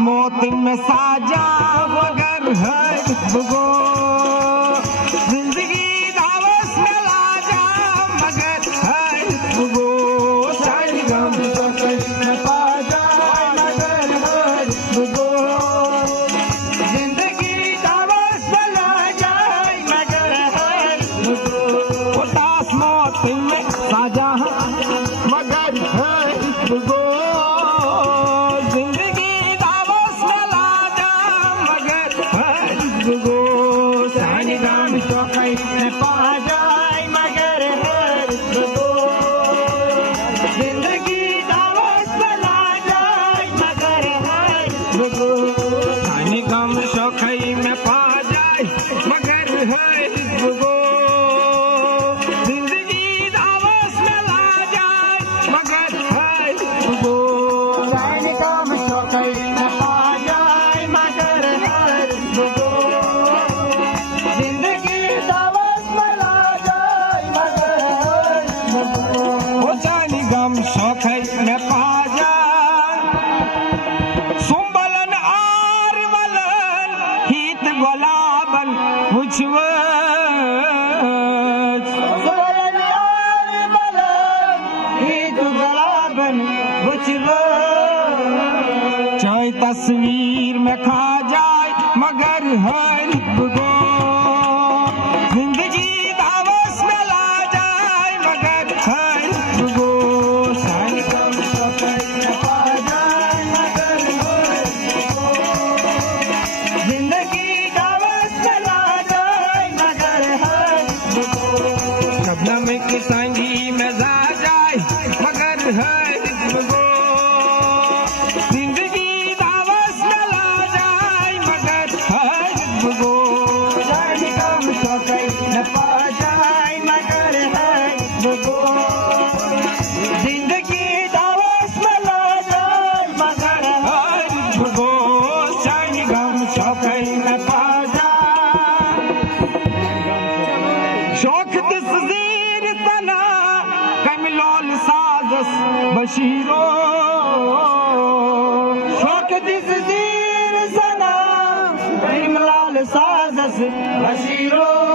मौत में साजा मगर है गो, जिंदगी दावस में लाजा मगर है गो, सारी गम में पाजा मगर है गो, जिंदगी दावस में लाजा मगर है गो, उदास मौत में साजा मगर है गो, चौखाई में पा जाए मगर हर गो, जिंदगी दावत बना जाए मगर हर गो, खाने गम चौखाई में पा जाए मगर हर गो, जिंदगी दावत बना जाए मगर हर गो, खाने गम चौखाई में पा जाए मगर हर गो, शौखई में पा जाए सुंबलन आर वलन हित गुलाबन बुझव, सुंबलन आर वलन हित गुलाबन बुझव, चाहे तस्वीर में खा जाए मगर हर गो, जिंदगी दावस में ला जाए मगर हर गो, की सांगी में जा जाए मगर है गो, जिंदगी दावस में ला जाए मगर है गो, कम शौखई में पा जाए मगर है गो, जिंदगी दावस में ला जाए मगर है गो, कम शौखई में पा जाए शौक कमिलोल साजस बशीरो, शौक दिस दीर सना कमिलोल साजस बशीरो।